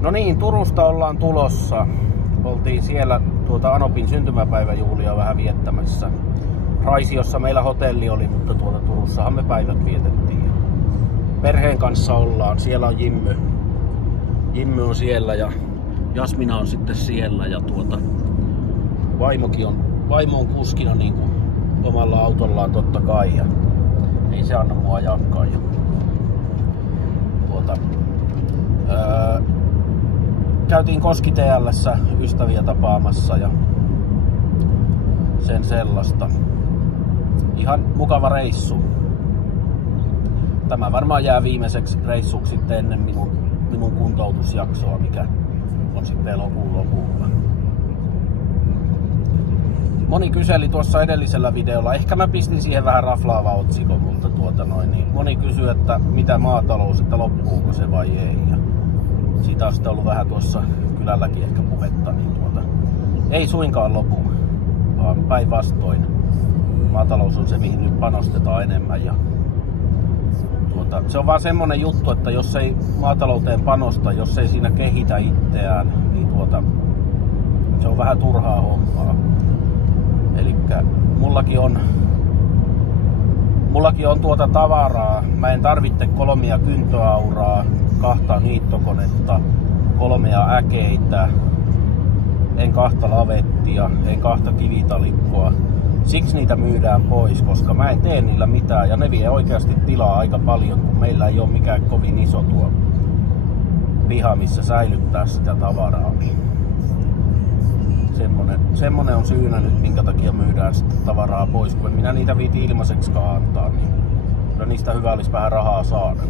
No niin, Turusta ollaan tulossa. Oltiin siellä Anopin syntymäpäiväjuhlia vähän viettämässä. Raisiossa meillä hotelli oli, mutta Turussahan me päivät vietettiin. Perheen kanssa ollaan. Siellä on Jimmy. Jimmy on siellä ja Jasmina on sitten siellä. Ja vaimo on kuskina niin kuin omalla autollaan totta kai. Ja ei se anna mua ajakaan. Käytiin Koski-TL:ssä ystäviä tapaamassa ja sen sellaista. Ihan mukava reissu. Tämä varmaan jää viimeiseksi reissuksi sitten ennen minun kuntoutusjaksoa, mikä on sitten elokuun lopulla. Moni kyseli tuossa edellisellä videolla, ehkä mä pistin siihen vähän raflaava otsikon, mutta moni kysyi, että mitä maatalous, että loppuuko se vai ei. Ja siitä on sitten ollut vähän tuossa kylälläkin ehkä puhetta, niin ei suinkaan lopu, vaan päinvastoin. Maatalous on se, mihin nyt panostetaan enemmän. Ja se on vaan semmonen juttu, että jos ei maatalouteen panosta, jos ei siinä kehitä itseään, niin se on vähän turhaa hommaa. Elikkä mullakin on tavaraa. Mä en tarvitse 3 kyntöauraa, 2 niittokonetta, 3 äkeitä, en 2 lavettia, en 2 kivitalikkoa. Siksi niitä myydään pois, koska mä en tee niillä mitään ja ne vie oikeasti tilaa aika paljon, kun meillä ei ole mikään kovin iso tuo piha, missä säilyttää sitä tavaraa. Semmonen on syynä nyt, minkä takia myydään sitä tavaraa pois, kun minä niitä viitin ilmaiseksikaan antaa, niin kyllä niistä hyvä olisi vähän rahaa saada.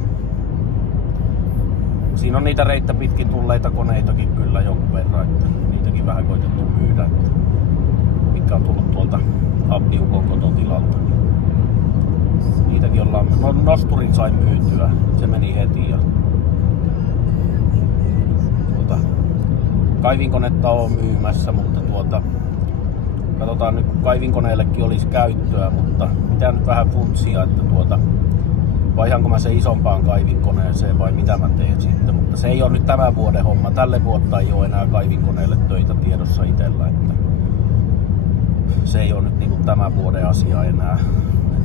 Siinä on niitä reittä pitkin tulleita koneitakin kyllä jonkun verran, että niitäkin vähän koitettu myydä, mitkä on tullut tuolta Appiukon kototilalta. Niitäkin ollaan, nosturin sain myytyä, se meni heti. Ja kaivinkonetta on myymässä, mutta katsotaan nyt, kun kaivinkoneellekin olisi käyttöä, mutta pitää nyt vähän funtsia, että vaihanko mä se isompaan kaivinkoneeseen vai mitä mä teen sitten, mutta se ei ole nyt tämän vuoden homma. Tälle vuotta ei ole enää kaivinkoneelle töitä tiedossa itsellä, että se ei ole nyt niin kuin tämän vuoden asia enää.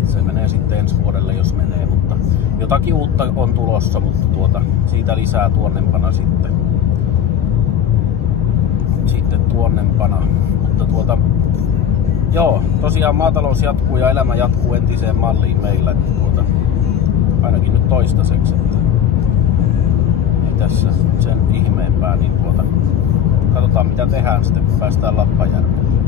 Se menee sitten ensi vuodelle, jos menee, mutta jotakin uutta on tulossa, mutta siitä lisää tuonnempana sitten tuonnempana. Mutta joo, tosiaan maatalous jatkuu ja elämä jatkuu entiseen malliin meillä, että ainakin nyt toistaiseksi, että ei tässä sen ihmeempää, niin katsotaan mitä tehdään sitten, kun päästään Lappajärvelle.